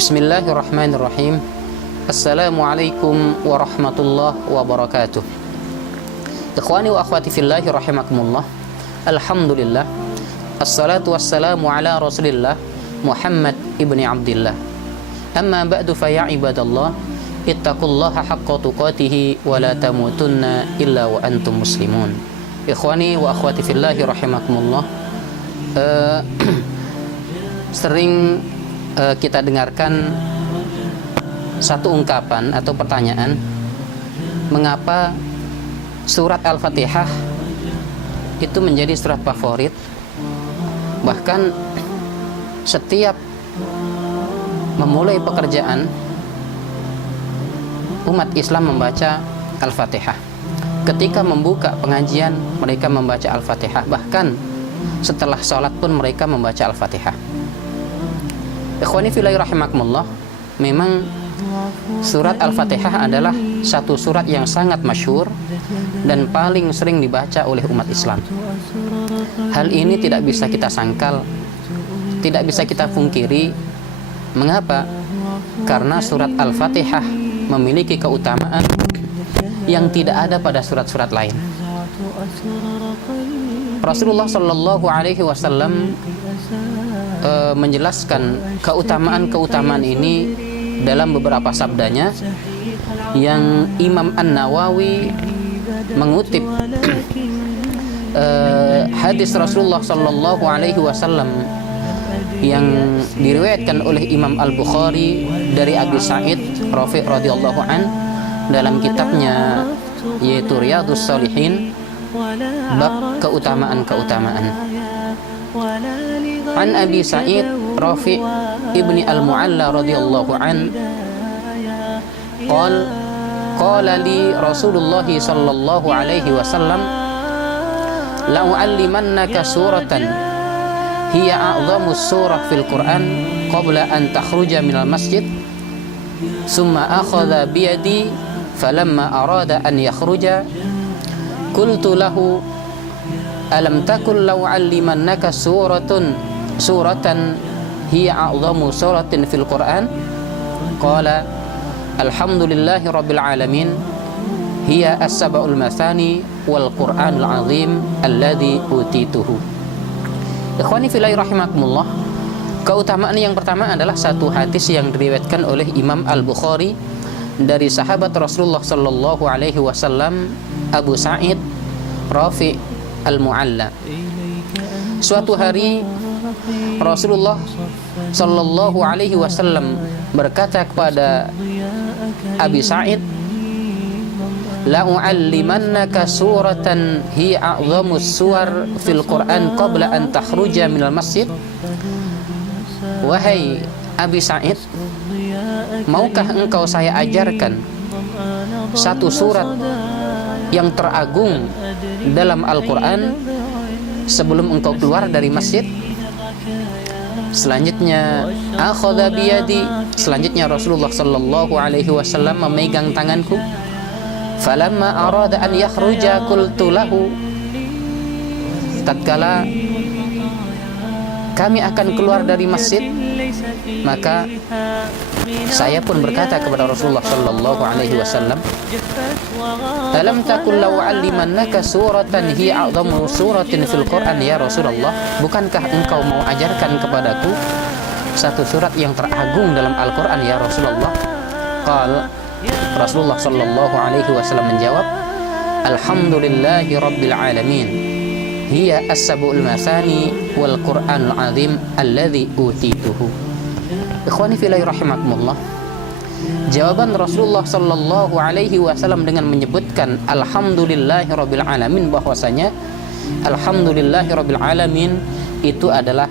Bismillahirrahmanirrahim. Assalamualaikum warahmatullahi wabarakatuh. Ikhwani wa akhwati fillahi rahimakumullah. Alhamdulillah. Assalatu wassalamu ala Rasulillah Muhammad ibni Abdillah. Amma ba'du fa ya ibadallah, ittaqullaha haqqa tuqatih wa la tamutunna illa wa antum muslimun. Ikhwani wa akhwati fillahi rahimakumullah. Sering kita dengarkan satu ungkapan atau pertanyaan, mengapa surat Al-Fatihah itu menjadi surat favorit, bahkan setiap memulai pekerjaan umat Islam membaca Al-Fatihah. Ketika membuka pengajian mereka membaca Al-Fatihah, bahkan setelah sholat pun mereka membaca Al-Fatihah. Ikhwani fillahi rahimakumullah, memang surat Al-Fatihah adalah satu surat yang sangat masyhur dan paling sering dibaca oleh umat Islam. Hal ini tidak bisa kita sangkal, tidak bisa kita pungkiri. Mengapa? Karena surat Al-Fatihah memiliki keutamaan yang tidak ada pada surat-surat lain. Rasulullah Shallallahu Alaihi Wasallam menjelaskan keutamaan-keutamaan ini dalam beberapa sabdanya yang Imam An-Nawawi mengutip hadis Rasulullah Shallallahu Alaihi Wasallam yang diriwayatkan oleh Imam Al-Bukhari dari Abi Sa'id Rafi' radhiyallahu an dalam kitabnya yaitu Riyadhus Shalihin, bab keutamaan-keutamaan. An Abi Sa'id Rafi' ibni Al-Mu'alla radhiyallahu an qala li Rasulullah sallallahu alaihi wasallam la u'allimannaka suratan hiya a'zamu surah fil Qur'an qabla an takhruja minal masjid summa akhadha biyadi falamma arada an yakhruja qultu lahu alam takul law 'allimannaka suratan hiya a'zamu suratin fil Qur'an qala alhamdulillahi rabbil alamin hiya as-sab'ul mathani wal Qur'anul 'azim alladzi utituhu. Ikhwani fillahi rahimakumullah, keutamaan yang pertama adalah satu hadis yang diriwayatkan oleh Imam Al-Bukhari dari sahabat Rasulullah sallallahu alaihi wasallam Abu Sa'id Rafi' Al-Mu'alla. Suatu hari Rasulullah sallallahu alaihi wasallam berkata kepada Abi Sa'id, la u'allimannaka suratan hi a'zamus suwar fil Qur'an qabla an takhruja minal masjid. Wahai Abi Sa'id, maukah engkau saya ajarkan satu surat yang teragung dalam Al-Quran sebelum engkau keluar dari masjid? Selanjutnya akhadha biyadi, selanjutnya Rasulullah sallallahu alaihi wasallam memegang tanganku. Falamma arada an yakhruja qultu lahu, tatkala kami akan keluar dari masjid, maka saya pun berkata kepada Rasulullah sallallahu alaihi wasallam, alam takul law 'allimannaka suratan hiya a'zamu suratin fil Qur'an ya Rasulullah, bukankah engkau mau ajarkan kepadaku satu surat yang teragung dalam Al-Qur'an ya Rasulullah? Rasulullah sallallahu alaihi wasallam menjawab, alhamdulillahi rabbil alamin hiya as-sab'ul mathani wal Qur'anul 'azim alladzi utituhu. Ikhwani fillahi rahimakumullah, jawaban Rasulullah sallallahu alaihi wasallam dengan menyebutkan alhamdulillahi rabbil alamin, bahwasanya alhamdulillahi rabbil alamin itu adalah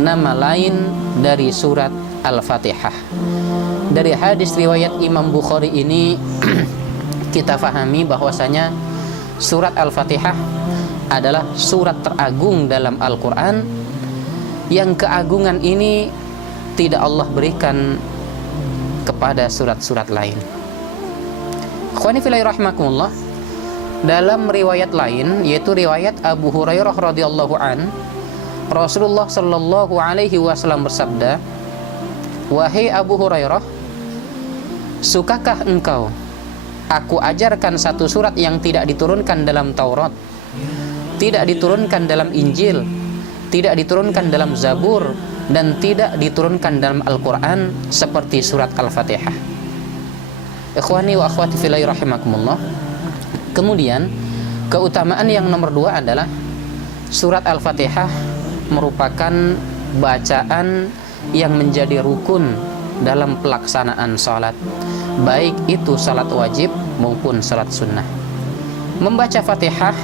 nama lain dari surat Al-Fatihah. Dari hadis riwayat Imam Bukhari ini kita fahami bahwasanya surat Al-Fatihah adalah surat teragung dalam Al-Quran, yang keagungan ini tidak Allah berikan kepada surat-surat lain. Ikhwani fillah rahimakumullah, dalam riwayat lain yaitu riwayat Abu Hurairah radhiyallahu an, Rasulullah sallallahu alaihi wasallam bersabda, wahai Abu Hurairah, sukakah engkau aku ajarkan satu surat yang tidak diturunkan dalam Taurat, tidak diturunkan dalam Injil, tidak diturunkan dalam Zabur, dan tidak diturunkan dalam Al-Quran, seperti surat Al-Fatihah. Ikhwani wa akhwati fillahi rahimakumullah. Kemudian keutamaan yang nomor 2 adalah surat Al-Fatihah merupakan bacaan yang menjadi rukun dalam pelaksanaan salat, baik itu salat wajib maupun salat sunnah. Membaca Fatihah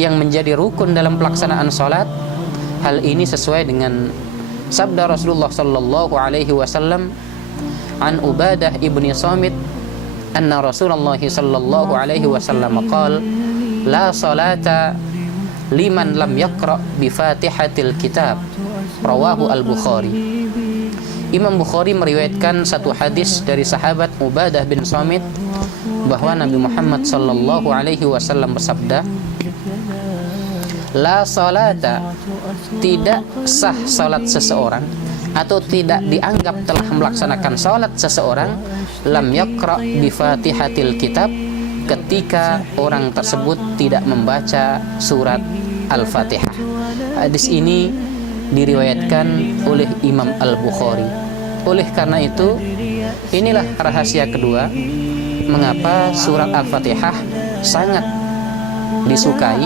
yang menjadi rukun dalam pelaksanaan salat, hal ini sesuai dengan sabda Rasulullah sallallahu alaihi wasallam an Ubadah ibni Samit anna Rasulullah sallallahu alaihi wasallam qala la salata liman lam yaqra bi Fatihatil kitab, rawahu al-Bukhari. Imam Bukhari meriwayatkan satu hadis dari sahabat Ubadah bin Samit bahwa Nabi Muhammad sallallahu alaihi wasallam bersabda, la salata, tidak sah salat seseorang atau tidak dianggap telah melaksanakan salat seseorang, lam yaqra bi Fatihatil kitab, ketika orang tersebut tidak membaca surat Al-Fatihah. Hadis ini diriwayatkan oleh Imam Al-Bukhari. Oleh karena itu, inilah rahasia kedua mengapa surat Al-Fatihah sangat disukai,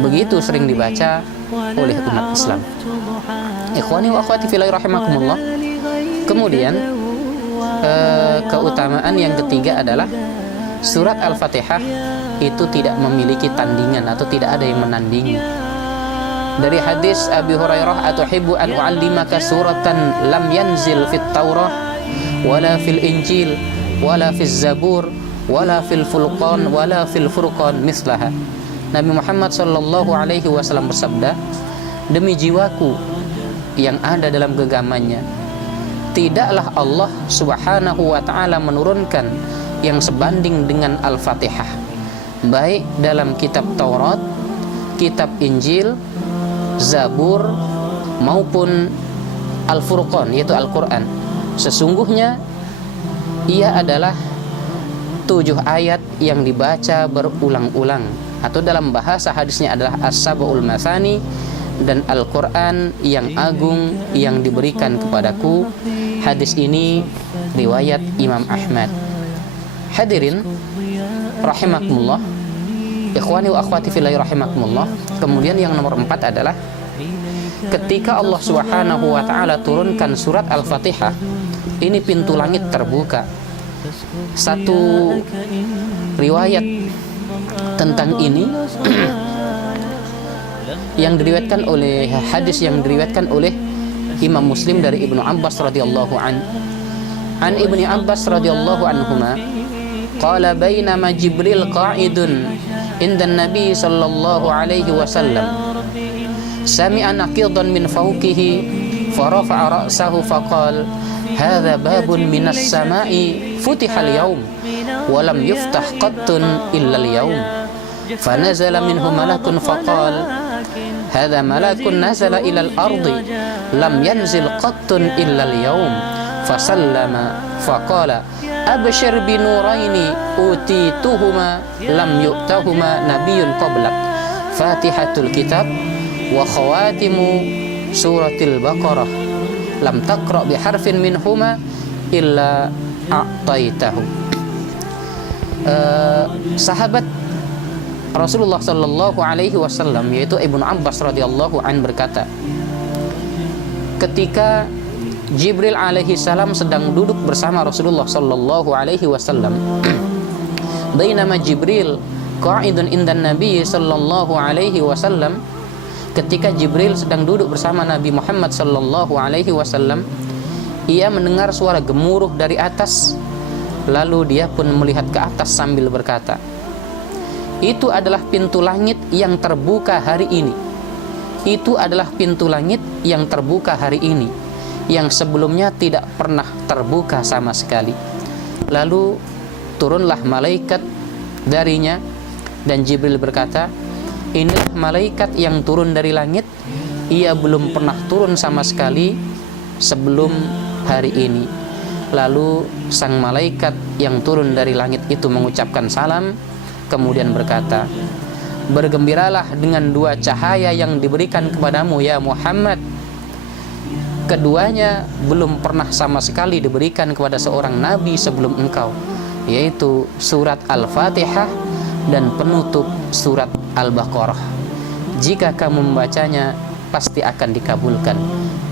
begitu sering dibaca oleh umat Islam. Ikhwani wa akhwati fillahi rahimakumullah. Kemudian keutamaan yang ketiga adalah surat Al-Fatihah itu tidak memiliki tandingan atau tidak ada yang menandingi. Dari hadis Abi Hurairah, atuhibbu an u'allimaka suratan lam yanzil fit Taurah wala fil Injil wala fil Zabur wala fil Furqan wala fil Furqan mislaha. Nabi Muhammad sallallahu alaihi wasallam bersabda, demi jiwaku yang ada dalam genggamannya, tidaklah Allah subhanahu wa ta'ala menurunkan yang sebanding dengan Al-Fatihah, baik dalam kitab Taurat, kitab Injil, Zabur maupun Al-Furqan, yaitu Al-Quran. Sesungguhnya ia adalah 7 ayat yang dibaca berulang-ulang, atau dalam bahasa hadisnya adalah As-Sab'ul Masani, dan Al-Quran yang agung yang diberikan kepadaku. Hadis ini riwayat Imam Ahmad. Hadirin rahimakumullah, ikhwani wa akhwati fillahi rahimakumullah. Kemudian yang nomor 4 adalah ketika Allah subhanahu wa ta'ala turunkan surat Al-Fatihah, ini pintu langit terbuka. Satu riwayat tentang ini yang diriwayatkan oleh hadis yang diriwayatkan oleh Imam Muslim dari Ibnu Abbas radhiyallahu an Ibni Abbas radhiyallahu anhuma qala bainama Jibril qa'idun inda Nabi sallallahu alaihi wasallam sami'a naqidan min fawqihi farafa'a ra'sahu faqala hadha babun minas sama'i futihal yawm wa lam yuftah qattun illa al-yawm fanazala minhu malakun faqala hadha malakun nazala ila al-ardi lam yanzil qattun illa al-yawm fasallama faqala abshir binuraini utituhuma lam yu'tahuma nabiyyun qablak fatihatul kitab wa khawatimu suratil baqarah lam taqra biharfin minhuma illa a'taitahu. Sahabat Rasulullah sallallahu alaihi wasallam yaitu Ibnu Abbas radhiyallahu an berkata, ketika Jibril alaihi salam sedang duduk bersama Rasulullah sallallahu alaihi wasallam, bainama Jibril qa'idun indan Nabi sallallahu alaihi wasallam, ketika Jibril sedang duduk bersama Nabi Muhammad sallallahu alaihi wasallam, ia mendengar suara gemuruh dari atas, lalu dia pun melihat ke atas sambil berkata, itu adalah pintu langit yang terbuka hari ini. Itu adalah pintu langit yang terbuka hari ini, yang sebelumnya tidak pernah terbuka sama sekali. Lalu turunlah malaikat darinya, dan Jibril berkata, inilah malaikat yang turun dari langit, ia belum pernah turun sama sekali sebelum hari ini. Lalu sang malaikat yang turun dari langit itu mengucapkan salam, kemudian berkata, bergembiralah dengan dua cahaya yang diberikan kepadamu ya Muhammad. Keduanya belum pernah sama sekali diberikan kepada seorang nabi sebelum engkau, yaitu surat Al-Fatihah dan penutup surat Al-Baqarah. Jika kamu membacanya, pasti akan dikabulkan.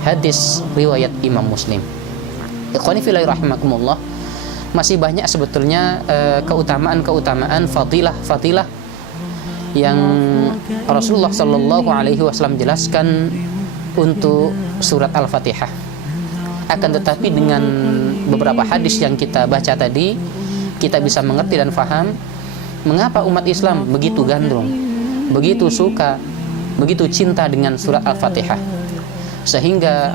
Hadis riwayat Imam Muslim. Ikhwani fillah rahimakumullah, masih banyak sebetulnya keutamaan-keutamaan, fadilah-fadilah yang Rasulullah Shallallahu Alaihi Wasallam jelaskan untuk surat Al-Fatihah. Akan tetapi dengan beberapa hadis yang kita baca tadi, kita bisa mengerti dan faham mengapa umat Islam begitu gandrung, begitu suka, begitu cinta dengan surat Al-Fatihah, sehingga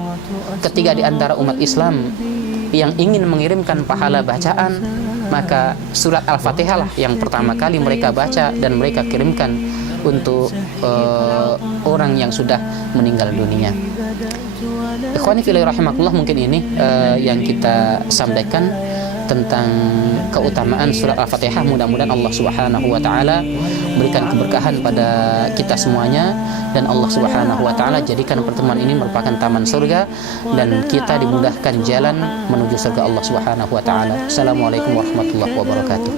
ketika di antara umat Islam yang ingin mengirimkan pahala bacaan, maka surat Al-Fatihah lah yang pertama kali mereka baca dan mereka kirimkan untuk orang yang sudah meninggal dunia. Ikhwani fillah rahimakumullah, mungkin ini yang kita sampaikan tentang keutamaan surat Al-Fatihah. Mudah-mudahan Allah Subhanahu wa taala berikan keberkahan pada kita semuanya, dan Allah Subhanahu wa taala jadikan pertemuan ini merupakan taman surga dan kita dimudahkan jalan menuju surga Allah Subhanahu wa taala. Assalamualaikum warahmatullahi wabarakatuh.